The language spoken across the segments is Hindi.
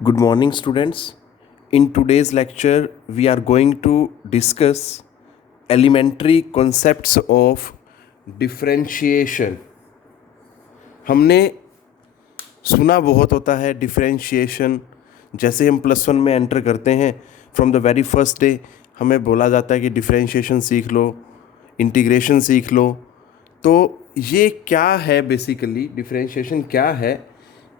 Good morning, students. In today's lecture, we are going to discuss elementary concepts of differentiation. हमने सुना बहुत होता है डिफरेंशिएशन. जैसे हम +1 में एंटर करते हैं, from the very first day हमें बोला जाता है कि डिफरेंशिएशन सीख लो, इंटीग्रेशन सीख लो. तो ये क्या है बेसिकली, डिफरेंशिएशन क्या है,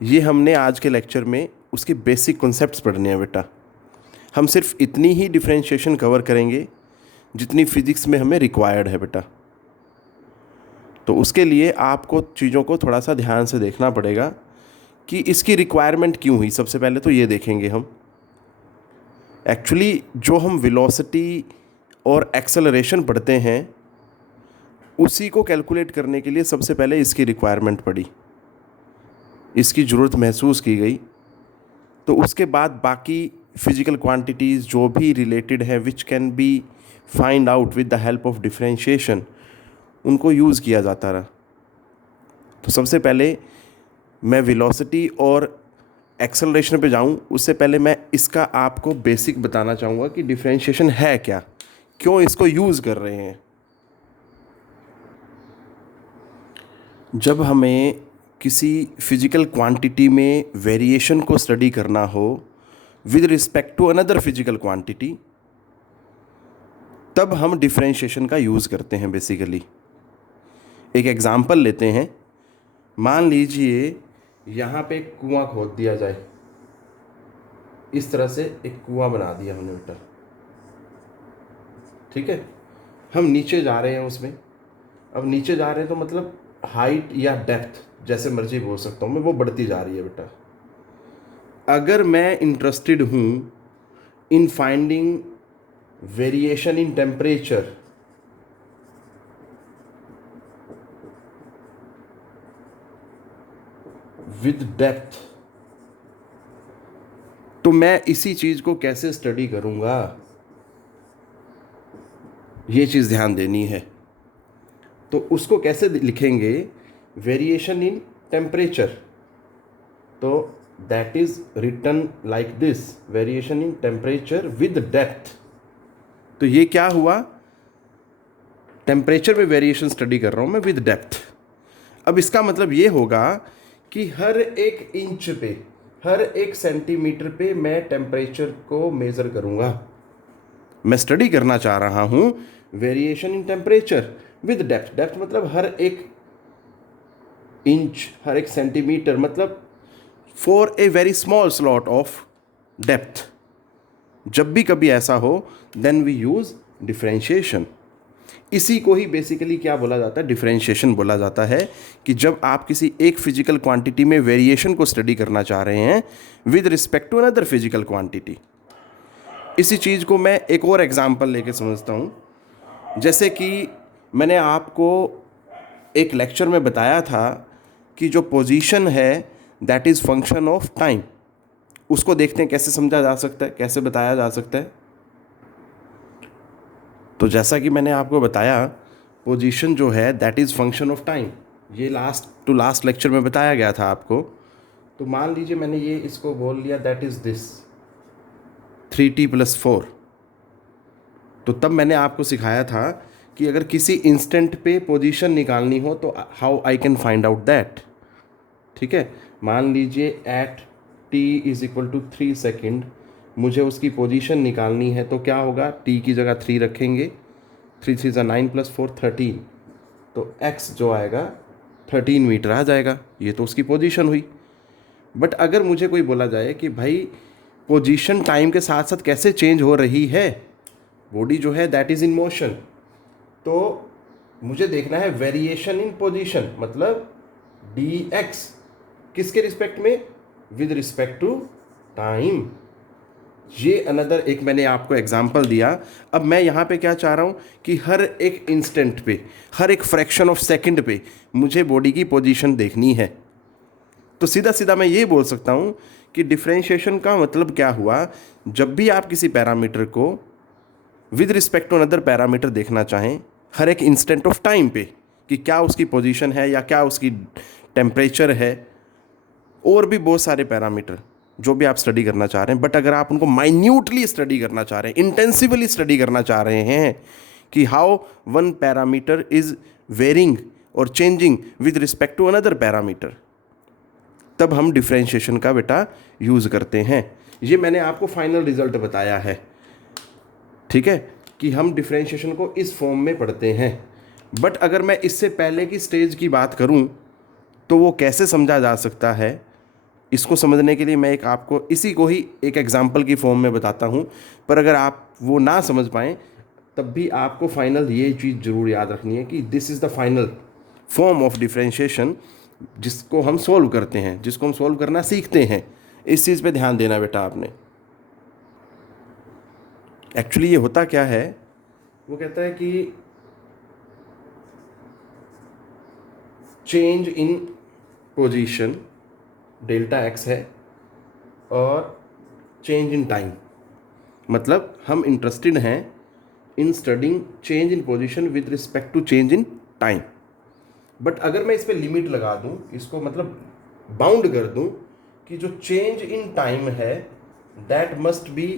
ये हमने आज के लेक्चर में उसके बेसिक कॉन्सेप्ट्स पढ़ने हैं बेटा. हम सिर्फ इतनी ही डिफरेंशिएशन कवर करेंगे जितनी फिजिक्स में हमें रिक्वायर्ड है बेटा. तो उसके लिए आपको चीज़ों को थोड़ा सा ध्यान से देखना पड़ेगा कि इसकी रिक्वायरमेंट क्यों हुई. सबसे पहले तो ये देखेंगे हम एक्चुअली जो हम वेलोसिटी और एक्सेलरेशन पढ़ते हैं उसी को कैलकुलेट करने के लिए सबसे पहले इसकी रिक्वायरमेंट पड़ी, इसकी ज़रूरत महसूस की गई. तो उसके बाद बाकी फिजिकल क्वांटिटीज़ जो भी रिलेटेड हैं which can be find out with the help of differentiation, उनको यूज़ किया जाता रहा. तो सबसे पहले मैं वेलोसिटी और एक्सेलरेशन पे जाऊं उससे पहले मैं इसका आपको बेसिक बताना चाहूँगा कि डिफरेंशिएशन है क्या, क्यों इसको यूज़ कर रहे हैं. जब हमें किसी फिजिकल क्वांटिटी में वेरिएशन को स्टडी करना हो with respect to another physical quantity, तब हम डिफरेंशिएशन का यूज़ करते हैं बेसिकली. एक एग्जांपल लेते हैं. मान लीजिए यहाँ पे एक कुआं खोद दिया जाए, इस तरह से एक कुआं बना दिया हमने बेटा, ठीक है. हम नीचे जा रहे हैं उसमें. अब नीचे जा रहे हैं तो मतलब हाइट या डेप्थ जैसे मर्जी बोल सकता हूँ मैं, वो बढ़ती जा रही है बेटा. अगर मैं इंटरेस्टेड हूँ in finding variation in temperature, with depth, तो मैं इसी चीज़ को कैसे स्टडी करूँगा, ये चीज़ ध्यान देनी है. तो उसको कैसे लिखेंगे, वेरिएशन इन टेम्परेचर. तो that is written like this, variation in temperature with depth. तो ये क्या हुआ, टेम्परेचर में वेरिएशन स्टडी कर रहा हूँ मैं विद डेप्थ. अब इसका मतलब ये होगा कि हर एक इंच पे, हर एक सेंटीमीटर पे मैं टेम्परेचर को मेज़र करूँगा. मैं स्टडी करना चाह रहा हूँ variation in temperature with depth. Depth मतलब हर एक इंच, हर एक सेंटीमीटर, मतलब for a very small slot of depth. जब भी कभी ऐसा हो देन वी यूज़ डिफरेंशिएशन. इसी को ही बेसिकली क्या बोला जाता है, डिफरेंशिएशन बोला जाता है. कि जब आप किसी एक फिजिकल क्वांटिटी में वेरिएशन को स्टडी करना चाह रहे हैं with respect to another physical quantity. इसी चीज़ को मैं एक और एग्जांपल लेके समझता हूँ. जैसे कि मैंने आपको एक लेक्चर में बताया था कि जो पोजीशन है that is function of time. उसको देखते हैं कैसे समझा जा सकता है, कैसे बताया जा सकता है. तो जैसा कि मैंने आपको बताया, पोजीशन जो है that is function of time. ये लास्ट लेक्चर में बताया गया था आपको. तो मान लीजिए मैंने ये इसको बोल लिया दैट इज़ दिस 3t+4. तो तब मैंने आपको सिखाया था कि अगर किसी इंस्टेंट पे पोजीशन निकालनी हो तो how I can find out that. ठीक है, मान लीजिए एट t = 3 सेकेंड मुझे उसकी पोजीशन निकालनी है. तो क्या होगा, t की जगह 3 रखेंगे, 3 3 9 + 4 13. तो x जो आएगा 13 मीटर आ जाएगा. ये तो उसकी पोजीशन हुई. बट अगर मुझे कोई बोला जाए कि भाई पोजीशन टाइम के साथ साथ कैसे चेंज हो रही है, बॉडी जो है दैट इज़ इन मोशन, तो मुझे देखना है वेरिएशन इन पोजीशन, मतलब dx किसके रिस्पेक्ट में, विद रिस्पेक्ट टू टाइम. ये अनदर एक मैंने आपको एग्जांपल दिया. अब मैं यहाँ पे क्या चाह रहा हूँ कि हर एक इंस्टेंट पे, हर एक फ्रैक्शन ऑफ सेकंड पे मुझे बॉडी की पोजीशन देखनी है. तो सीधा सीधा मैं ये बोल सकता हूँ कि डिफरेंशिएशन का मतलब क्या हुआ, जब भी आप किसी पैरामीटर को with respect to another parameter देखना चाहें हर एक इंस्टेंट ऑफ टाइम पे कि क्या उसकी पोजीशन है या क्या उसकी टेम्परेचर है, और भी बहुत सारे पैरामीटर, जो भी आप स्टडी करना चाह रहे हैं, बट अगर आप उनको माइन्यूटली स्टडी करना चाह रहे हैं, इंटेंसिवली स्टडी करना चाह रहे हैं कि how one parameter is varying और changing with respect to another parameter, तब हम डिफरेंशिएशन का बेटा यूज़ करते हैं। ये मैंने आपको फाइनल रिजल्ट बताया है, ठीक है, कि हम डिफरेंशिएशन को इस फॉर्म में पढ़ते हैं। बट अगर मैं इससे पहले की स्टेज की बात करूं तो वो कैसे समझा जा सकता है, इसको समझने के लिए मैं एक आपको इसी को ही एक एग्जांपल की फॉर्म में बताता हूं। पर अगर आप वो ना समझ पाएँ तब भी आपको फाइनल ये चीज़ ज़रूर याद रखनी है कि this is the final form of differentiation जिसको हम सोल्व करते हैं, जिसको हम सोल्व करना सीखते हैं। इस चीज़ पे ध्यान देना बेटा आपने। एक्चुअली ये होता क्या है, वो कहता है कि change in position delta X है और चेंज इन टाइम, मतलब हम इंटरेस्टेड हैं in studying change in position with respect to change in time. But अगर मैं इस पर लिमिट लगा दूं, इसको मतलब बाउंड कर दूं कि जो चेंज इन टाइम है that must be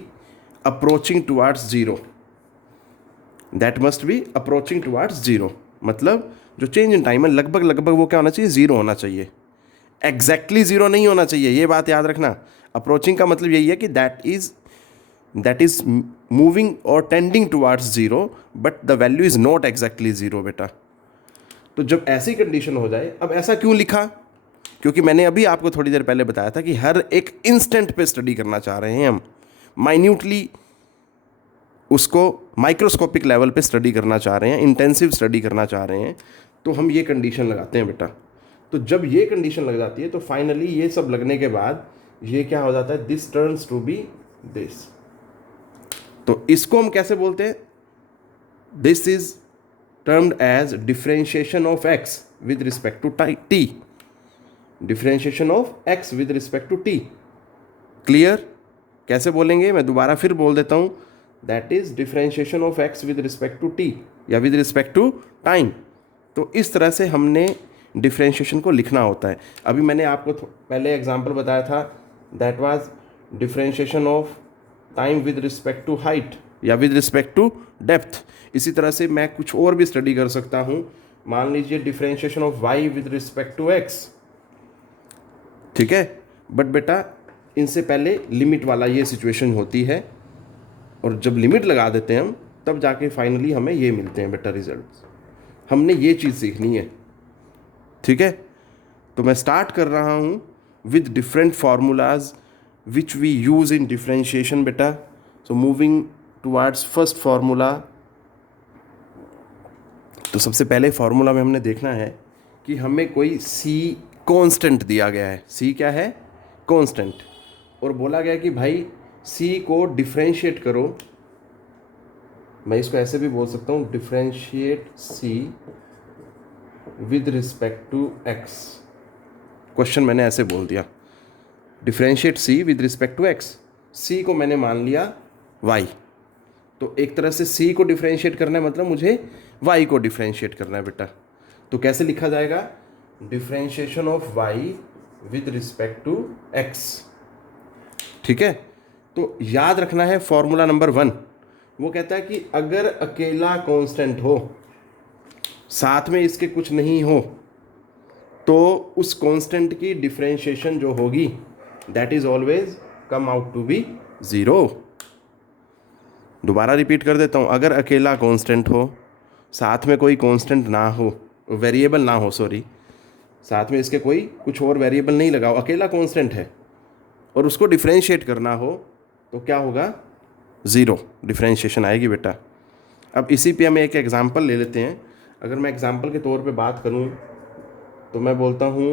approaching towards zero, that must be approaching towards zero, मतलब जो चेंज इन टाइम है लगभग लगभग वो क्या होना चाहिए, ज़ीरो होना चाहिए। एग्जैक्टली ज़ीरो नहीं होना चाहिए, ये बात याद रखना। अप्रोचिंग का मतलब यही है कि दैट इज़ मूविंग और tending towards zero but the value is not exactly zero बेटा। तो जब ऐसी कंडीशन हो जाए, अब ऐसा क्यों लिखा, क्योंकि मैंने अभी आपको थोड़ी देर पहले बताया था कि हर एक इंस्टेंट पे स्टडी करना चाह रहे हैं हम, माइन्यूटली उसको माइक्रोस्कोपिक लेवल पे स्टडी करना चाह रहे हैं, इंटेंसिव स्टडी करना चाह रहे हैं, तो हम ये कंडीशन लगाते हैं बेटा। तो जब ये कंडीशन लग जाती है तो फाइनली ये सब लगने के बाद ये क्या हो जाता है, this turns to be this. तो इसको हम कैसे बोलते हैं, this is termed as differentiation of x with respect to t, differentiation of x with respect to t। Clear, कैसे बोलेंगे, मैं दोबारा फिर बोल देता हूँ, that is differentiation of x with respect to t या विद रिस्पेक्ट टू टाइम। तो इस तरह से हमने डिफरेंशिएशन को लिखना होता है। अभी मैंने आपको पहले एग्जांपल बताया था, that was differentiation of time with respect to height या विद रिस्पेक्ट टू डेप्थ। इसी तरह से मैं कुछ और भी स्टडी कर सकता हूँ, मान लीजिए differentiation of y with respect to x, ठीक है। बट बेटा इनसे पहले लिमिट वाला ये सिचुएशन होती है, और जब लिमिट लगा देते हैं हम तब जाके फाइनली हमें ये मिलते हैं बेटा रिजल्ट्स। हमने ये चीज़ सीखनी है, ठीक है। तो मैं स्टार्ट कर रहा हूँ with different formulas which we use in differentiation बेटा। So moving towards first formula. तो सबसे पहले फार्मूला में हमने देखना है कि हमें कोई c कांस्टेंट दिया गया है। c क्या है, कांस्टेंट, और बोला गया कि भाई c को डिफरेंशिएट करो। मैं इसको ऐसे भी बोल सकता हूँ, differentiate c with respect to x। Question मैंने ऐसे बोल दिया, differentiate c with respect to x। c को मैंने मान लिया y, तो एक तरह से c को डिफरेंशिएट करना है, मतलब मुझे y को डिफरेंशिएट करना है बेटा। तो कैसे लिखा जाएगा, differentiation of y with respect to x, ठीक है। तो याद रखना है फॉर्मूला नंबर 1, वो कहता है कि अगर अकेला कांस्टेंट हो, साथ में इसके कुछ नहीं हो, तो उस कांस्टेंट की डिफरेंशिएशन जो होगी that is always come out to be zero. दोबारा रिपीट कर देता हूँ, अगर अकेला कांस्टेंट हो, साथ में कोई कांस्टेंट ना हो, वेरिएबल ना हो, सॉरी, साथ में इसके कोई कुछ और वेरिएबल नहीं लगाओ, अकेला कांस्टेंट है और उसको डिफरेंशिएट करना हो, तो क्या होगा, ज़ीरो डिफरेंशिएशन आएगी बेटा। अब इसी पे हम एक एग्जांपल ले लेते हैं। अगर मैं एग्जांपल के तौर पे बात करूँ तो मैं बोलता हूँ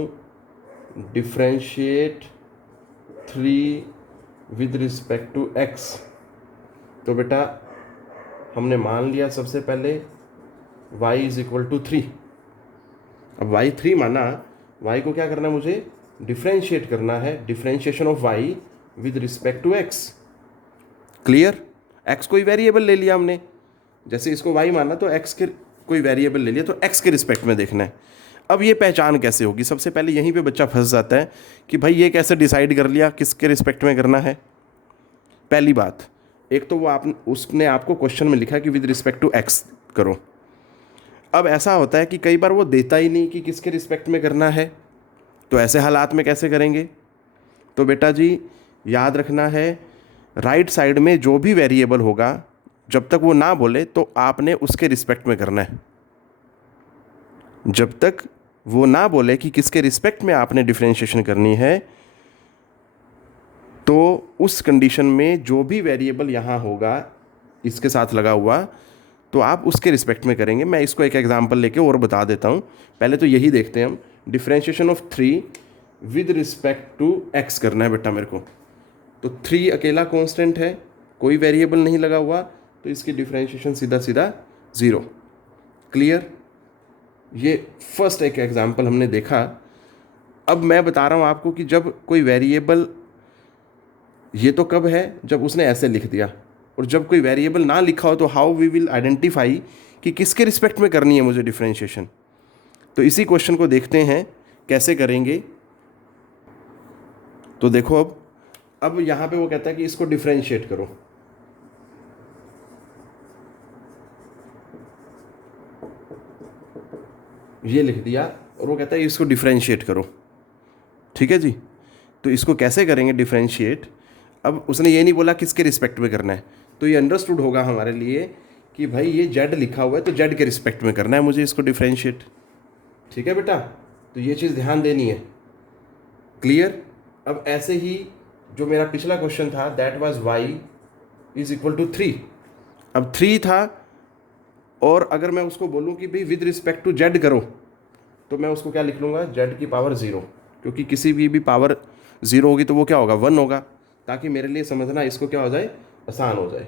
differentiate 3 with respect to x। तो बेटा हमने मान लिया सबसे पहले y इज इक्वल टू 3। अब y 3 माना, y को क्या करना है, मुझे डिफरेंशिएट करना है, differentiation of y with respect to x। Clear, x कोई वेरिएबल ले लिया हमने, जैसे इसको y माना तो x के कोई वेरिएबल ले लिया, तो x के रिस्पेक्ट में देखना है। अब ये पहचान कैसे होगी? सबसे पहले यहीं पे बच्चा फंस जाता है कि भाई ये कैसे डिसाइड कर लिया किसके रिस्पेक्ट में करना है। पहली बात, एक तो वो उसने आपको क्वेश्चन में लिखा कि विद रिस्पेक्ट टू एक्स करो। अब ऐसा होता है कि कई बार वो देता ही नहीं कि किसके रिस्पेक्ट में करना है, तो ऐसे हालात में कैसे करेंगे? तो बेटा जी याद रखना है, राइट साइड में जो भी वेरिएबल होगा जब तक वो ना बोले तो आपने उसके रिस्पेक्ट में करना है। जब तक वो ना बोले कि किसके रिस्पेक्ट में आपने डिफरेंशिएशन करनी है, तो उस कंडीशन में जो भी वेरिएबल यहाँ होगा इसके साथ लगा हुआ, तो आप उसके रिस्पेक्ट में करेंगे। मैं इसको एक एग्जांपल लेके और बता देता हूँ। पहले तो यही देखते हैं हम, differentiation of 3 with respect to x करना है बेटा मेरे को। तो 3 अकेला कांस्टेंट है, कोई वेरिएबल नहीं लगा हुआ, तो इसकी डिफरेंशिएशन सीधा सीधा 0। क्लियर? ये फर्स्ट एक एग्जांपल हमने देखा। अब मैं बता रहा हूँ आपको कि जब कोई वेरिएबल, ये तो कब है जब उसने ऐसे लिख दिया, और जब कोई वेरिएबल ना लिखा हो तो हाउ वी विल आइडेंटिफाई कि किसके रिस्पेक्ट में करनी है मुझे डिफरेंशिएशन। तो इसी क्वेश्चन को देखते हैं कैसे करेंगे। तो देखो अब यहाँ पे वो कहता है कि इसको डिफरेंशिएट करो। ये लिख दिया और वो कहता है इसको डिफरेंशिएट करो। ठीक है जी, तो इसको कैसे करेंगे डिफरेंशिएट? अब उसने ये नहीं बोला किसके रिस्पेक्ट में करना है, तो ये अंडरस्टूड होगा हमारे लिए कि भाई ये जेड लिखा हुआ है तो जेड के रिस्पेक्ट में करना है मुझे इसको डिफरेंशिएट। ठीक है बेटा, तो ये चीज़ ध्यान देनी है। क्लियर? अब ऐसे ही जो मेरा पिछला क्वेश्चन था that was y is equal to 3। अब 3 था, और अगर मैं उसको बोलूँ कि भाई विद रिस्पेक्ट टू जेड करो, तो मैं उसको क्या लिख लूँगा, जेड की पावर 0, क्योंकि किसी भी पावर 0 होगी तो वो क्या होगा, 1 होगा, ताकि मेरे लिए समझना इसको क्या हो जाए, आसान हो जाए।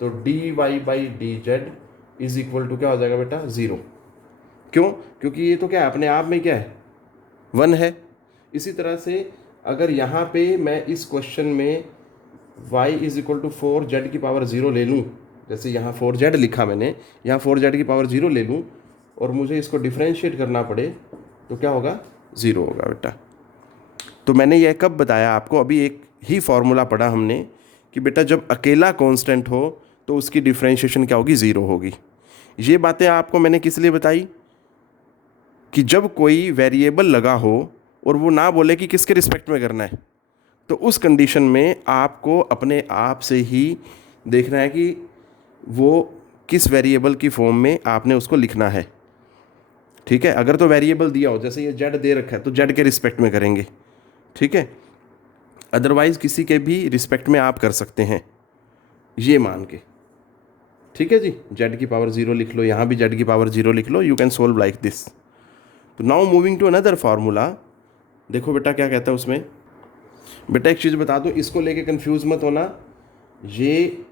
तो dy by d z is equal to क्या हो जाएगा बेटा, 0। क्यों? क्योंकि ये तो क्या है, अपने आप में क्या है, 1 है। इसी तरह से अगर यहाँ पे मैं इस क्वेश्चन में y is equal to 4 z की पावर 0 ले लूँ, जैसे यहाँ 4 जेड लिखा मैंने, यहाँ 4 जेड की पावर 0 ले लूँ और मुझे इसको डिफरेंशिएट करना पड़े, तो क्या होगा, 0 होगा बेटा। तो मैंने यह कब बताया आपको, अभी एक ही फॉर्मूला पढ़ा हमने कि बेटा जब अकेला कांस्टेंट हो तो उसकी डिफरेंशिएशन क्या होगी, 0 होगी। ये बातें आपको मैंने किस लिए बताई कि जब कोई वेरिएबल लगा हो और वो ना बोले कि किसके रिस्पेक्ट में करना है, तो उस कंडीशन में आपको अपने आप से ही देखना है कि वो किस वेरिएबल की फॉर्म में आपने उसको लिखना है। ठीक है, अगर तो वेरिएबल दिया हो, जैसे ये जेड दे रखा है तो जेड के रिस्पेक्ट में करेंगे। ठीक है, अदरवाइज़ किसी के भी रिस्पेक्ट में आप कर सकते हैं ये मान के। ठीक है जी, जेड की पावर 0 लिख लो, यहाँ भी जेड की पावर 0 लिख लो, you can solve like this. तो now moving to another formula. देखो बेटा क्या कहता है उसमें। बेटा एक चीज़ बता दूँ, इसको लेके कंफ्यूज मत होना, ये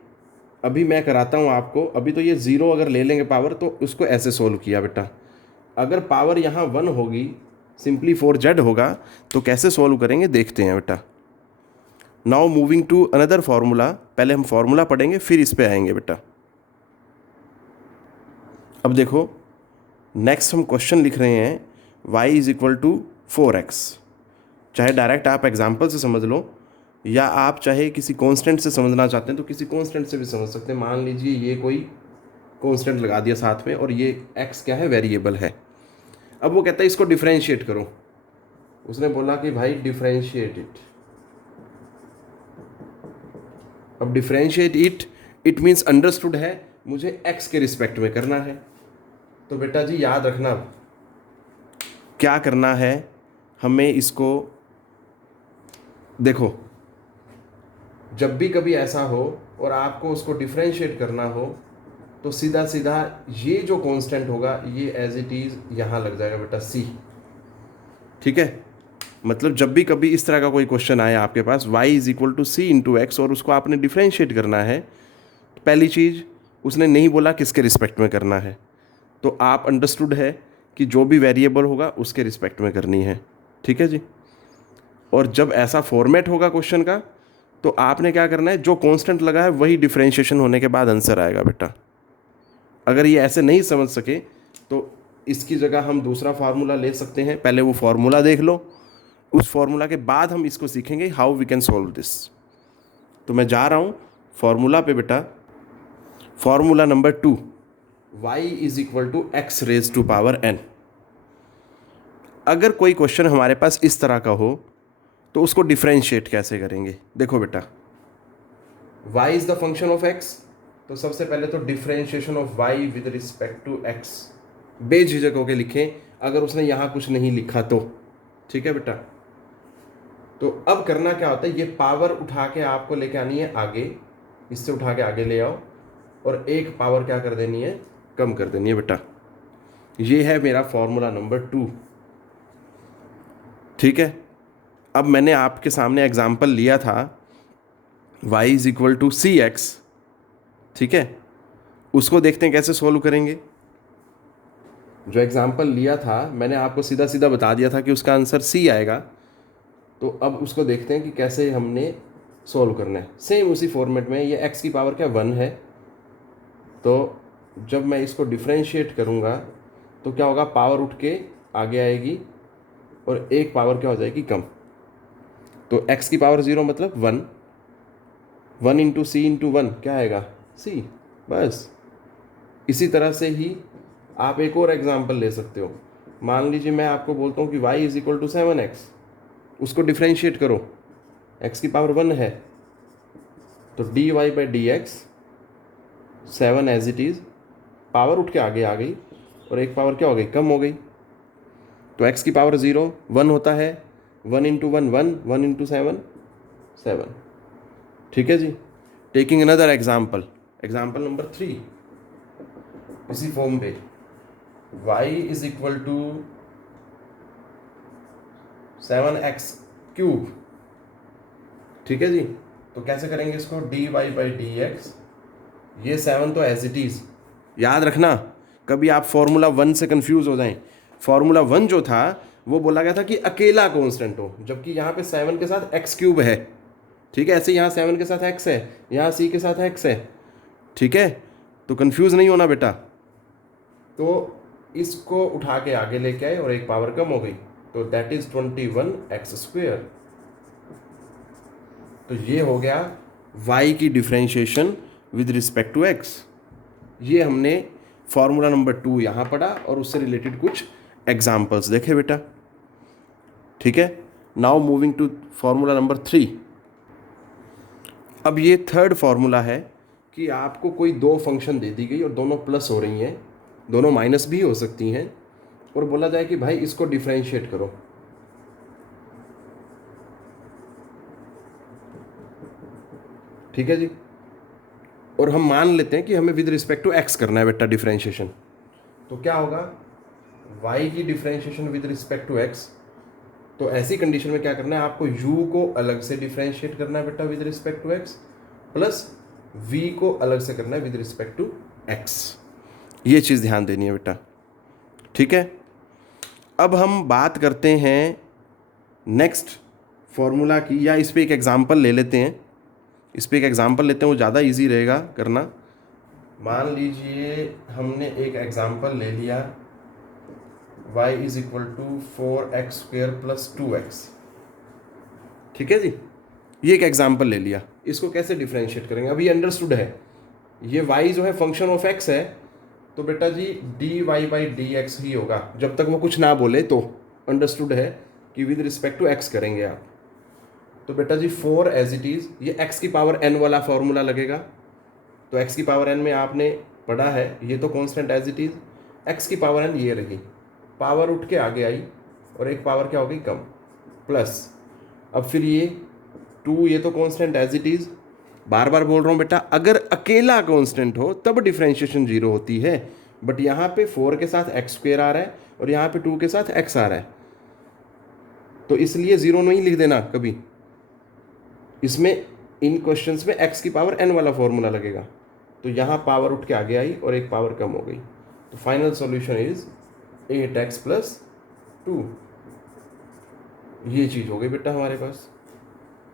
अभी मैं कराता हूँ आपको। अभी तो ये 0 अगर ले लेंगे पावर तो उसको ऐसे सोल्व किया बेटा। अगर पावर यहाँ 1 होगी, सिंपली 4 जेड होगा, तो कैसे सोल्व करेंगे देखते हैं बेटा। Now moving to another formula. पहले हम फार्मूला पढ़ेंगे फिर इस पे आएंगे बेटा। अब देखो नेक्स्ट हम क्वेश्चन लिख रहे हैं y is equal to 4x। चाहे डायरेक्ट आप एग्जाम्पल से समझ लो, या आप चाहे किसी कांस्टेंट से समझना चाहते हैं तो किसी कांस्टेंट से भी समझ सकते हैं। मान लीजिए ये कोई कांस्टेंट लगा दिया साथ में और ये x क्या है, वेरिएबल है। अब वो कहता है इसको डिफरेंशिएट करो। उसने बोला कि भाई डिफरेंशिएट इट। अब डिफरेंशिएट इट मीन्स अंडरस्टूड है मुझे x के रिस्पेक्ट में करना है। तो बेटा जी याद रखना क्या करना है हमें इसको। देखो जब भी कभी ऐसा हो और आपको उसको डिफरेंशिएट करना हो तो सीधा सीधा ये जो कांस्टेंट होगा ये एज इट इज़ यहाँ लग जाएगा बेटा c। ठीक है, मतलब जब भी कभी इस तरह का कोई क्वेश्चन आए आपके पास y is equal to c into x और उसको आपने डिफरेंशिएट करना है, तो पहली चीज़ उसने नहीं बोला किसके रिस्पेक्ट में करना है, तो आप अंडरस्टूड है कि जो भी वेरिएबल होगा उसके रिस्पेक्ट में करनी है। ठीक है जी, और जब ऐसा फॉर्मेट होगा क्वेश्चन का तो आपने क्या करना है, जो कांस्टेंट लगा है वही डिफरेंशिएशन होने के बाद आंसर आएगा बेटा। अगर ये ऐसे नहीं समझ सके तो इसकी जगह हम दूसरा फार्मूला ले सकते हैं। पहले वो फार्मूला देख लो, उस फार्मूला के बाद हम इसको सीखेंगे how we can solve this. तो मैं जा रहा हूँ फार्मूला पे बेटा। Formula number 2, y is equal to x raise to power n। अगर कोई क्वेश्चन हमारे पास इस तरह का हो तो उसको डिफ्रेंशिएट कैसे करेंगे? देखो बेटा, y is the function of x, तो सबसे पहले तो differentiation of y with respect to x बेझिझक होके लिखें, अगर उसने यहाँ कुछ नहीं लिखा तो। ठीक है बेटा, तो अब करना क्या होता है, ये पावर उठा के आपको लेके आनी है आगे, इससे उठा के आगे ले आओ, और एक पावर क्या कर देनी है, कम कर देनी है बेटा। ये है मेरा फॉर्मूला नंबर 2। ठीक है, अब मैंने आपके सामने एग्जाम्पल लिया था y is equal to c x. ठीक है, उसको देखते हैं कैसे सोल्व करेंगे। जो एग्जाम्पल लिया था मैंने आपको सीधा सीधा बता दिया था कि उसका आंसर सी आएगा। तो अब उसको देखते हैं कि कैसे हमने सोल्व करना है। सेम उसी फॉर्मेट में, ये x की पावर क्या 1 है, तो जब मैं इसको डिफ्रेंशिएट करूँगा तो क्या होगा, पावर उठ के आगे आएगी और एक पावर क्या हो जाएगी, कम। तो x की पावर 0 मतलब 1, 1 इंटू सी इंटू 1 क्या आएगा, c। बस इसी तरह से ही आप एक और एग्जांपल ले सकते हो। मान लीजिए मैं आपको बोलता हूँ कि y is equal to 7x, उसको डिफ्रेंशिएट करो, x की पावर 1 है, तो dy by d x 7 as it is, power उठ के आगे आ गई और एक पावर क्या हो गई, कम हो गई। तो x की पावर 0 1 होता है, 1 इंटू 1 1, 1 इंटू 7 7। ठीक है जी। Taking another example, example number 3, इसी फॉर्म पे y is equal to 7x cube. ठीक है जी, तो कैसे करेंगे इसको, dy बाई डी एक्स, ये 7 तो एज इट इज़, याद रखना कभी आप फॉर्मूला 1 से कंफ्यूज हो जाएं। फॉर्मूला 1 जो था वो बोला गया था कि अकेला कांस्टेंट हो, जबकि यहाँ पे 7 के साथ x क्यूब है। ठीक है, ऐसे यहाँ 7 के साथ x है, यहाँ c के साथ x है। ठीक है, तो कंफ्यूज नहीं होना बेटा। तो इसको उठा के आगे लेके आए और एक पावर कम हो गई, तो दैट इज 21x²। तो ये हो गया y की differentiation with respect to x। ये हमने फॉर्मूला नंबर 2 यहाँ पढ़ा और उससे रिलेटेड कुछ एग्जाम्पल्स देखे बेटा। ठीक है, now moving to formula number 3। अब ये थर्ड फार्मूला है कि आपको कोई दो फंक्शन दे दी गई और दोनों प्लस हो रही हैं, दोनों माइनस भी हो सकती हैं, और बोला जाए कि भाई इसको डिफ्रेंशिएट करो। ठीक है जी, और हम मान लेते हैं कि हमें विद रिस्पेक्ट टू एक्स करना है बेटा डिफ्रेंशिएशन। तो क्या होगा, y की differentiation with respect to x, तो ऐसी कंडीशन में क्या करना है, आपको u को अलग से डिफ्रेंशिएट करना है बेटा with respect to x, plus v को अलग से करना है विद रिस्पेक्ट टू x। ये चीज़ ध्यान देनी है बेटा। ठीक है, अब हम बात करते हैं नेक्स्ट फॉर्मूला की, या इस पर एक एग्जाम्पल ले लेते हैं। इस पर एक एग्जाम्पल लेते हैं, वो ज़्यादा इजी रहेगा करना। मान लीजिए हमने एक एग्जाम्पल ले लिया, y is equal to 4x² plus 2x। ठीक है जी, ये एक एग्जाम्पल ले लिया, इसको कैसे डिफ्रेंशिएट करेंगे, अभी अंडरस्टूड है। ये y जो है फंक्शन ऑफ x है, तो बेटा जी dy बाई डी एक्स ही होगा, जब तक वो कुछ ना बोले तो अंडरस्टूड है कि विद रिस्पेक्ट टू x करेंगे आप। तो बेटा जी 4 एज इट इज़, ये x की पावर n वाला फॉर्मूला लगेगा। तो x की पावर n में आपने पढ़ा है, ये तो constant as it is, x की पावर n ये रही, पावर उठ के आगे आई और एक पावर क्या हो गई, कम, प्लस। अब फिर ये 2, ये तो कांस्टेंट एज इट इज़। बार बार बोल रहा हूँ बेटा, अगर अकेला कांस्टेंट हो तब डिफ्रेंशिएशन 0 होती है, बट यहाँ पे 4 के साथ x² आ रहा है और यहाँ पे 2 के साथ x आ रहा है, तो इसलिए 0 नहीं लिख देना कभी। इसमें इन क्वेश्चंस में x की पावर n वाला फॉर्मूला लगेगा, तो यहाँ पावर उठ के आगे आई और एक पावर कम हो गई, तो final solution is 8x plus 2। ये चीज़ हो गई बेटा हमारे पास।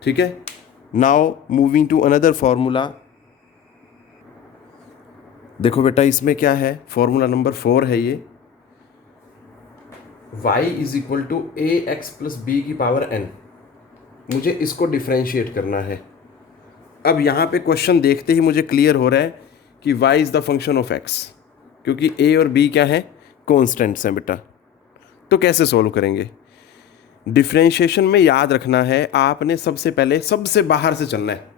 ठीक है, now moving to another formula. देखो बेटा इसमें क्या है, फॉर्मूला नंबर 4 है ये, y is equal to a x plus b की पावर n, मुझे इसको डिफ्रेंशिएट करना है। अब यहाँ पे क्वेश्चन देखते ही मुझे क्लियर हो रहा है कि y is the function of x, क्योंकि a और b क्या है, कॉन्स्टेंट्स हैं बेटा। तो कैसे सॉल्व करेंगे? डिफ्रेंशिएशन में याद रखना है आपने सबसे पहले सबसे बाहर से चलना है।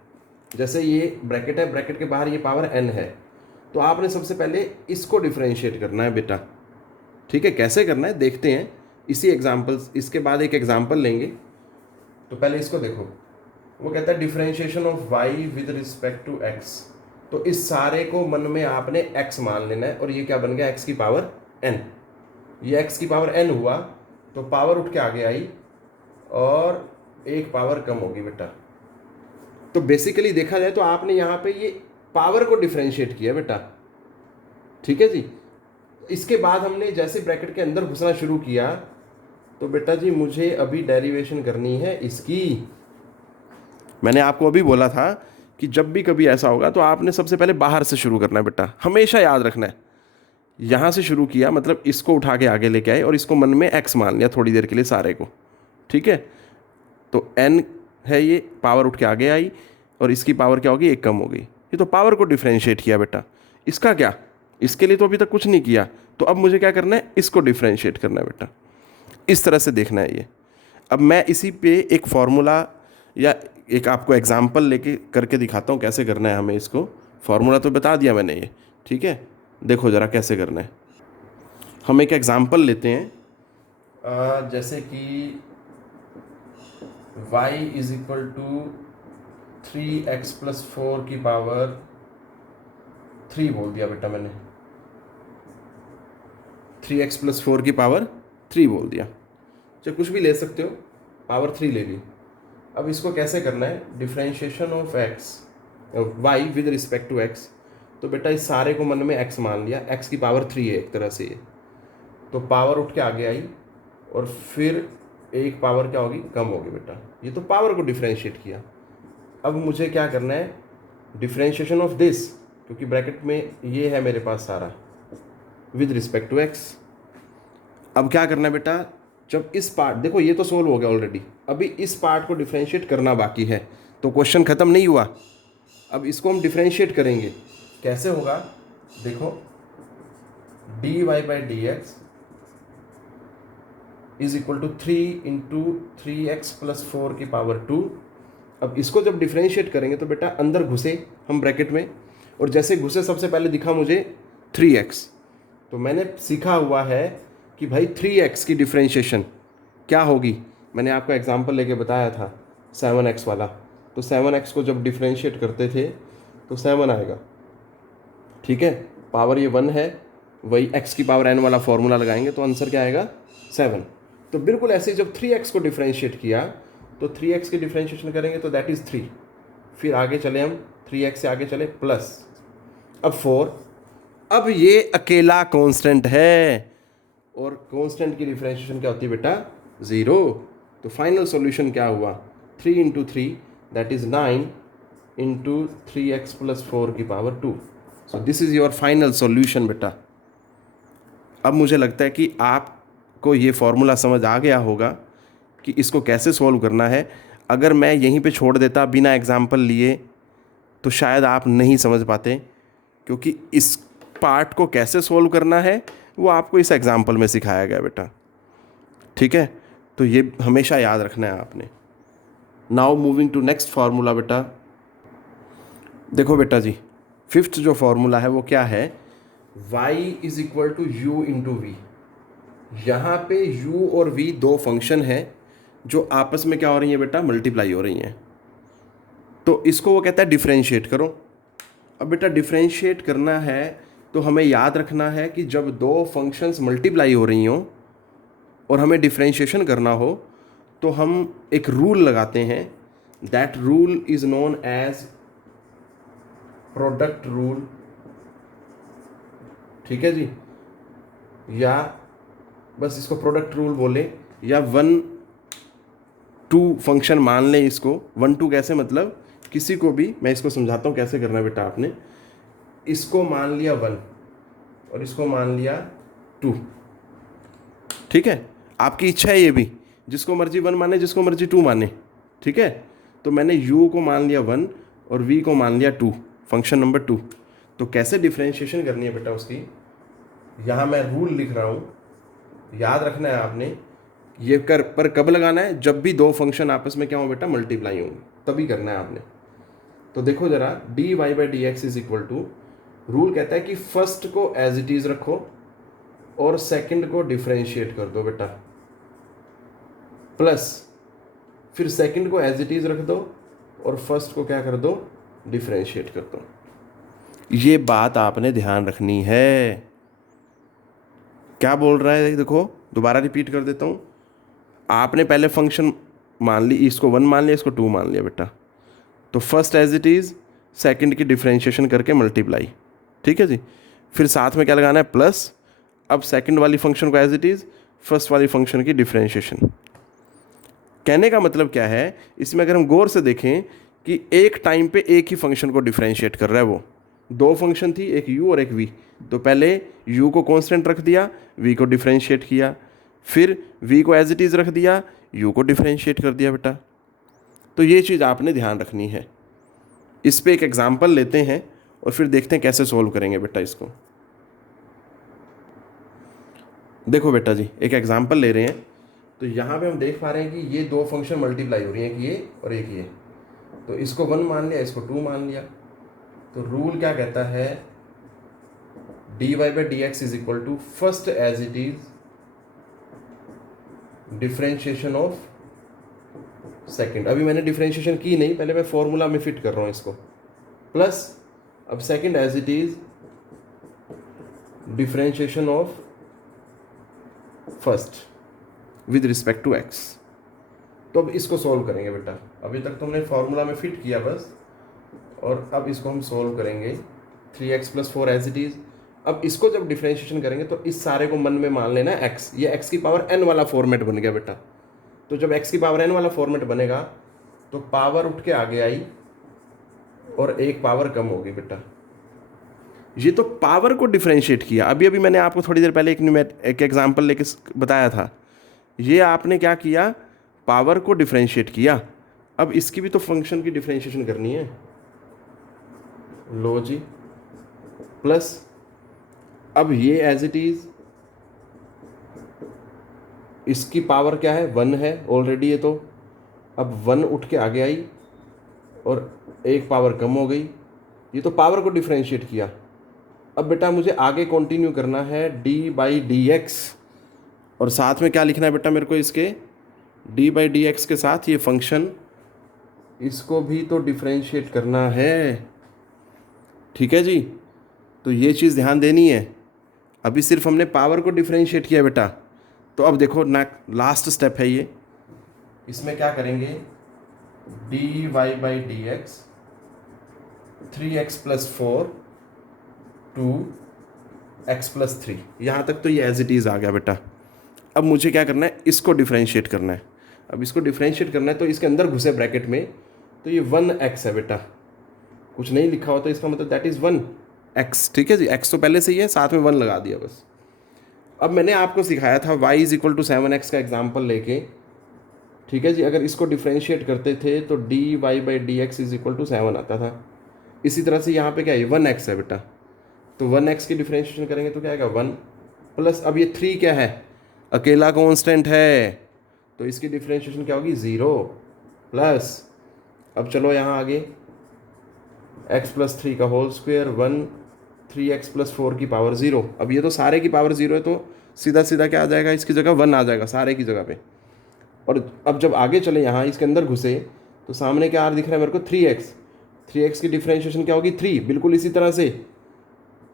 जैसे ये ब्रैकेट है, ब्रैकेट के बाहर ये पावर n है, तो आपने सबसे पहले इसको डिफ्रेंशिएट करना है बेटा। ठीक है, कैसे करना है देखते हैं इसी एग्जाम्पल्स, इसके बाद एक एग्जाम्पल लेंगे। तो पहले इसको देखो, वो कहता है differentiation of y with respect to x। तो इस सारे को मन में आपने x मान लेना है, और ये क्या बन गया, x की पावर n। ये x की पावर n हुआ तो पावर उठ के आगे आई और एक पावर कम होगी बेटा। तो बेसिकली देखा जाए तो आपने यहाँ पे ये पावर को डिफ्रेंशिएट किया बेटा। ठीक है जी। इसके बाद हमने जैसे ब्रैकेट के अंदर घुसना शुरू किया तो बेटा जी मुझे अभी डेरिवेशन करनी है इसकी। मैंने आपको अभी बोला था कि जब भी कभी ऐसा होगा तो आपने सबसे पहले बाहर से शुरू करना है बेटा, हमेशा याद रखना है। यहाँ से शुरू किया मतलब इसको उठा के आगे लेके आए और इसको मन में x मान लिया थोड़ी देर के लिए सारे को। ठीक है, तो n है, ये पावर उठ के आगे आई और इसकी पावर क्या होगी, एक कम हो गई। ये तो पावर को डिफ्रेंशिएट किया बेटा। इसका क्या, इसके लिए तो अभी तक कुछ नहीं किया, तो अब मुझे क्या करना है, इसको डिफ्रेंशिएट करना है बेटा। इस तरह से देखना है ये। अब मैं इसी पे एक फॉर्मूला या एक आपको एग्जाम्पल लेके करके दिखाता हूँ कैसे करना है हमें इसको। फॉर्मूला तो बता दिया मैंने ये, ठीक है, देखो ज़रा कैसे करना है। हम एक एग्जाम्पल लेते हैं, जैसे कि y is equal to 3x plus 4 की पावर 3 बोल दिया बेटा मैंने, 3x प्लस 4 की पावर 3 बोल दिया। चाहे कुछ भी ले सकते हो, पावर 3 ले ली। अब इसको कैसे करना है, differentiation of y with respect to x। तो बेटा इस सारे को मन में x मान लिया, x की पावर 3 है एक तरह से ये, तो पावर उठ के आगे आई और फिर एक पावर क्या होगी, कम होगी बेटा। ये तो पावर को डिफ्रेंशिएट किया। अब मुझे क्या करना है, डिफ्रेंशिएशन ऑफ दिस, क्योंकि ब्रैकेट में ये है मेरे पास सारा, विद रिस्पेक्ट टू x। अब क्या करना है बेटा, जब इस पार्ट, देखो ये तो सोल्व हो गया ऑलरेडी, अभी इस पार्ट को डिफ्रेंशिएट करना बाकी है, तो क्वेश्चन ख़त्म नहीं हुआ। अब इसको हम डिफ्रेंशिएट करेंगे, कैसे होगा देखो, dy by d x is equal to 3 into 3x plus 4 की पावर 2। अब इसको जब डिफ्रेंशिएट करेंगे तो बेटा अंदर घुसे हम ब्रैकेट में, और जैसे घुसे सबसे पहले दिखा मुझे 3x। तो मैंने सीखा हुआ है कि भाई 3x की डिफ्रेंशिएशन क्या होगी, मैंने आपको एग्जांपल लेके बताया था 7x वाला। तो 7x को जब डिफ्रेंशिएट करते थे तो 7 आएगा। ठीक है, पावर ये 1 है, वही x की पावर n वाला फॉर्मूला लगाएंगे तो आंसर क्या आएगा, 7। तो बिल्कुल ऐसे ही जब 3x को डिफ्रेंशिएट किया तो 3x की डिफ्रेंशिएशन करेंगे तो दैट इज़ 3। फिर आगे चले हम, 3x से आगे चले प्लस, अब 4। अब ये अकेला कांस्टेंट है और कांस्टेंट की डिफ्रेंशिएशन क्या होती है बेटा, 0। तो फाइनल सॉल्यूशन क्या हुआ, 3 into 3 that is 9 into 3x plus 4 की power 2। So this is your final solution बेटा। अब मुझे लगता है कि आपको ये फॉर्मूला समझ आ गया होगा कि इसको कैसे सॉल्व करना है। अगर मैं यहीं पे छोड़ देता बिना एग्जाम्पल लिए तो शायद आप नहीं समझ पाते, क्योंकि इस पार्ट को कैसे सॉल्व करना है वो आपको इस एग्जाम्पल में सिखाया गया बेटा। ठीक है, तो ये हमेशा याद रखना है आपने। Now moving to next formula बेटा। देखो बेटा जी, फिफ्थ जो फार्मूला है वो क्या है, y is equal to u into v. यहाँ पे u और v दो फंक्शन हैं जो आपस में क्या हो रही हैं बेटा, मल्टीप्लाई हो रही हैं। तो इसको वो कहता है डिफ्रेंशिएट करो। अब बेटा डिफ्रेंशिएट करना है तो हमें याद रखना है कि जब दो फंक्शंस मल्टीप्लाई हो रही हों और हमें डिफ्रेंशिएशन करना हो तो हम एक रूल लगाते हैं, that rule is known as product rule. ठीक है जी, या बस इसको प्रोडक्ट रूल बोले, या 1-2 फंक्शन मान लें इसको। 1-2 कैसे, मतलब किसी को भी, मैं इसको समझाता हूँ कैसे करना है बेटा। आपने इसको मान लिया 1 और इसको मान लिया 2, ठीक है। आपकी इच्छा है ये भी, जिसको मर्जी 1 माने जिसको मर्जी 2 माने, ठीक है। तो मैंने u को मान लिया 1 और v को मान लिया 2, फंक्शन नंबर 2। तो कैसे डिफ्रेंशिएशन करनी है बेटा उसकी, यहाँ मैं रूल लिख रहा हूँ, याद रखना है आपने। ये कर पर कब लगाना है, जब भी दो फंक्शन आपस में क्या हो बेटा, मल्टीप्लाई होंगे, तभी करना है आपने। तो देखो जरा, d y by d x is equal to, rule कहता है कि फर्स्ट को एज इट इज रखो और सेकंड को डिफ्रेंशिएट कर दो बेटा, प्लस फिर सेकंड को एज इट इज रख दो और फर्स्ट को क्या कर दो, डिफ्रेंशिएट कर दो। ये बात आपने ध्यान रखनी है। क्या बोल रहा है देखो, दोबारा रिपीट कर देता हूँ। आपने पहले फंक्शन मान ली, इसको 1 मान लिया, इसको 2 मान लिया बेटा, तो first as it is, second की डिफ्रेंशिएशन करके मल्टीप्लाई, ठीक है जी। फिर साथ में क्या लगाना है, प्लस। अब सेकंड वाली फंक्शन को एज इट इज़, फर्स्ट वाली फंक्शन की डिफ्रेंशिएशन। कहने का मतलब क्या है, इसमें अगर हम गौर से देखें कि एक टाइम पे एक ही फंक्शन को डिफ्रेंशिएट कर रहा है, वो दो फंक्शन थी, एक u और एक v। तो पहले u को कांस्टेंट रख दिया, v को डिफ्रेंशिएट किया, फिर v को एज इट इज़ रख दिया, u को डिफ्रेंशिएट कर दिया बेटा। तो ये चीज़ आपने ध्यान रखनी है। इस पे एक एग्जांपल लेते हैं और फिर देखते हैं कैसे सोल्व करेंगे बेटा इसको। देखो बेटा जी, एक एग्जांपल ले रहे हैं। तो यहाँ पे हम देख पा रहे हैं कि ये दो फंक्शन मल्टीप्लाई हो रही हैं, एक ये और एक ये। तो इसको 1 मान लिया, इसको 2 मान लिया। तो रूल क्या कहता है, d y by d x is equal to first as it is differentiation of second. अभी मैंने डिफ्रेंशिएशन की नहीं, पहले मैं फॉर्मूला में फिट कर रहा हूँ इसको, प्लस अब second as it is differentiation of first with respect to x. तो अब इसको सॉल्व करेंगे बेटा। अभी तक तो हमने फॉर्मूला में फिट किया बस, और अब इसको हम सॉल्व करेंगे। 3x + 4 as it is. अब इसको जब डिफ्रेंशिएशन करेंगे तो इस सारे को मन में मान लेना x, ये x की पावर n वाला फॉर्मेट बन गया बेटा। तो जब x की पावर n वाला फॉर्मेट बनेगा तो पावर उठ के आगे आई और एक पावर कम होगी बेटा। ये तो पावर को डिफ्रेंशिएट किया। अभी अभी मैंने आपको थोड़ी देर पहले एक एग्जाम्पल लेके बताया था। ये आपने क्या किया, पावर को डिफ्रेंशिएट किया। अब इसकी भी तो फंक्शन की डिफ्रेंशिएशन करनी है, लो जी, प्लस अब ये एज इट इज, इसकी पावर क्या है, 1 है ऑलरेडी ये। तो अब 1 उठ के आगे आई और एक पावर कम हो गई। ये तो पावर को डिफ्रेंशिएट किया। अब बेटा मुझे आगे कंटिन्यू करना है डी बाई डी एक्स, और साथ में क्या लिखना है बेटा मेरे को, इसके डी बाई डी एक्स के साथ ये फंक्शन, इसको भी तो डिफ्रेंशिएट करना है, ठीक है जी। तो ये चीज़ ध्यान देनी है। अभी सिर्फ हमने पावर को डिफ्रेंशिएट किया बेटा। तो अब देखो ना, लास्ट स्टेप है ये। इसमें क्या करेंगे, d y by d x 3x + 4 2x + 3, यहाँ तक तो ये एज इट इज़ आ गया बेटा। अब मुझे क्या करना है, इसको डिफ्रेंशिएट करना है। अब इसको डिफ्रेंशिएट करना है तो इसके अंदर घुसे ब्रैकेट में, तो ये 1x है बेटा। कुछ नहीं लिखा हो तो इसका मतलब दैट इज़ 1x, ठीक है जी। x तो पहले से ही है, साथ में 1 लगा दिया बस। अब मैंने आपको सिखाया था y = 7x का एग्जाम्पल लेके, ठीक है जी। अगर इसको डिफ्रेंशिएट करते थे तो d y by d x is equal to 7 आता था। इसी तरह से यहाँ पे क्या है, 1x है बेटा। तो 1x की डिफ्रेंशिएशन करेंगे तो क्या आएगा, 1 प्लस, अब ये 3 क्या है, अकेला कांस्टेंट है, तो इसकी डिफ्रेंशिएशन क्या होगी, 0 प्लस, अब चलो यहाँ आगे x + 3 का होल स्क्वायर 1 3x + 4 की पावर 0। अब ये तो सारे की पावर 0 है, तो सीधा सीधा क्या आ जाएगा, इसकी जगह 1 आ जाएगा सारे की जगह पे। और अब जब आगे चले यहाँ इसके अंदर घुसे तो सामने क्या दिख रहा है मेरे को, 3x की डिफ्रेंशिएशन क्या होगी, 3, बिल्कुल इसी तरह से,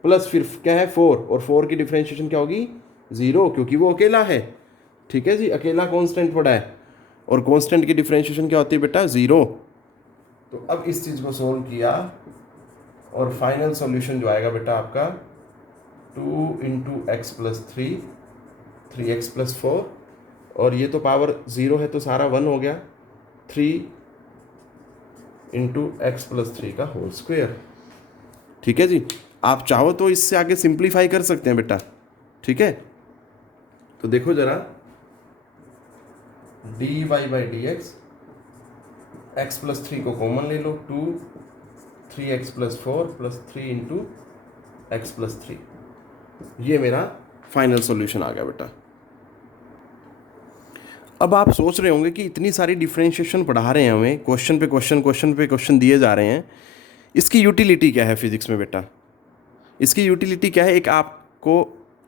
प्लस फिर क्या है 4, और 4 की डिफ्रेंशिएशन क्या होगी, 0, क्योंकि वो अकेला है, ठीक है जी। अकेला कांस्टेंट पड़ा है और कांस्टेंट की डिफ्रेंशिएशन क्या होती है बेटा, 0। तो अब इस चीज़ को सोल्व किया और फाइनल सॉल्यूशन जो आएगा बेटा आपका 2 × x + 3 3x + 4, और ये तो पावर 0 है तो सारा 1 हो गया, 3 × x + 3 का होल स्क्वायर, ठीक है जी। आप चाहो तो इससे आगे सिंप्लीफाई कर सकते हैं बेटा, ठीक है। तो देखो ज़रा, d y by d x, x plus three को कॉमन ले लो, 2 3x plus 4 plus 3 into x plus 3। ये मेरा फाइनल सॉल्यूशन आ गया बेटा। अब आप सोच रहे होंगे कि इतनी सारी डिफरेंशिएशन पढ़ा रहे हैं हमें, क्वेश्चन पे क्वेश्चन क्वेश्चन पे क्वेश्चन दिए जा रहे हैं, इसकी यूटिलिटी क्या है फिजिक्स में बेटा? इसकी यूटिलिटी क्या है, एक आपको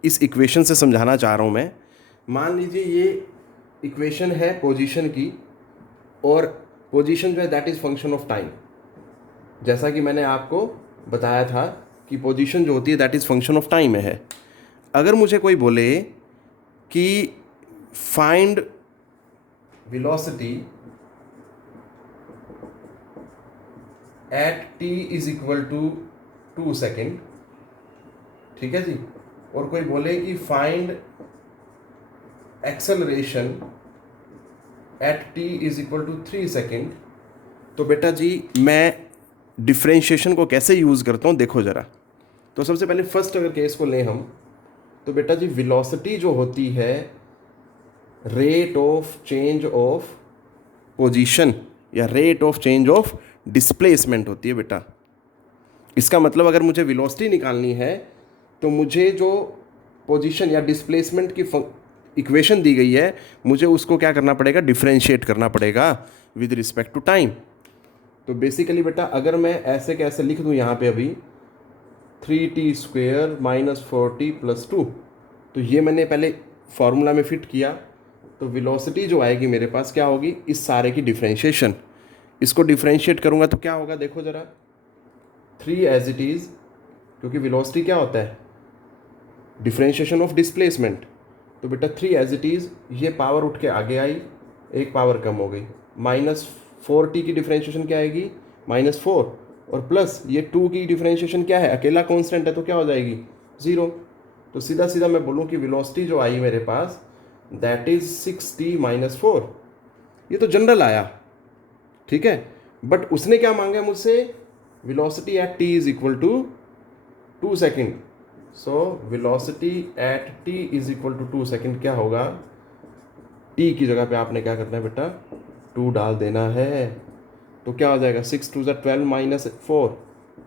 इस इक्वेशन से समझाना चाह रहा हूँ मैं। मान लीजिए ये इक्वेशन है पोजीशन की, और पोजीशन जो है that is function of time. जैसा कि मैंने आपको बताया था कि पोजीशन जो होती है that is function of time में है। अगर मुझे कोई बोले कि find velocity at t is equal to 2 second, ठीक है जी, और कोई बोले कि find acceleration at t is equal to 3 second, तो बेटा जी मैं डिफ्रेंशिएशन को कैसे यूज़ करता हूँ देखो ज़रा। तो सबसे पहले फर्स्ट अगर केस को लें हम, तो बेटा जी वेलोसिटी जो होती है rate of change of position या rate of change of displacement होती है बेटा। इसका मतलब अगर मुझे वेलोसिटी निकालनी है तो मुझे जो पोजीशन या डिस्प्लेसमेंट की इक्वेशन दी गई है, मुझे उसको क्या करना पड़ेगा, डिफरेंशिएट करना पड़ेगा विद रिस्पेक्ट टू टाइम। तो बेसिकली बेटा अगर मैं ऐसे कैसे लिख दूँ यहाँ पे अभी 3t² माइनस 4t प्लस 2, तो ये मैंने पहले फॉर्मूला में फिट किया, तो वेलोसिटी जो आएगी मेरे पास क्या होगी, इस सारे की डिफरेंशिएशन। इसको डिफरेंशिएट करूँगा तो क्या होगा देखो ज़रा, 3 एज इट इज़, क्योंकि वेलोसिटी क्या होता है, डिफरेंशिएशन ऑफ डिस्प्लेसमेंट। तो बेटा 3 एज इट इज़, ये पावर उठ के आगे आई, एक पावर कम हो गई, माइनस 4t की डिफरेंशिएशन क्या आएगी, -4, और प्लस ये 2 की डिफरेंशिएशन क्या है, अकेला कांस्टेंट है तो क्या हो जाएगी 0। तो सीधा सीधा मैं बोलूँ कि वेलोसिटी जो आई मेरे पास दैट इज़ 6t माइनस 4। ये तो जनरल आया, ठीक है, बट उसने क्या मांगा मुझसे, velocity at t is equal to 2 second. So velocity at t is equal to 2 second क्या होगा, t की जगह पे आपने क्या करना है बेटा, 2 डाल देना है, तो क्या हो जाएगा 6 2 12 minus 4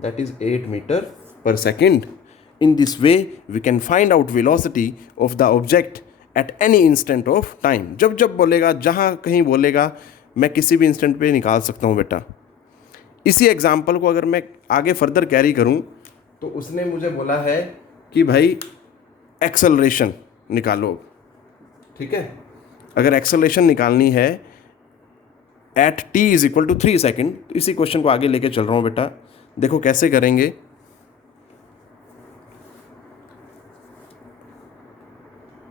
that is 8 metre per second. In this way we can find out velocity of the object at any instant of time. जब जब बोलेगा, जहाँ कहीं बोलेगा, मैं किसी भी इंस्टेंट पे निकाल सकता हूँ बेटा। इसी एग्जाम्पल को अगर मैं आगे फर्दर कैरी करूँ, तो उसने मुझे बोला है कि भाई एक्सेलरेशन निकालो, ठीक है। अगर एक्सेलरेशन निकालनी है at t is equal to 3 second, तो इसी क्वेश्चन को आगे लेके चल रहा हूँ बेटा। देखो कैसे करेंगे,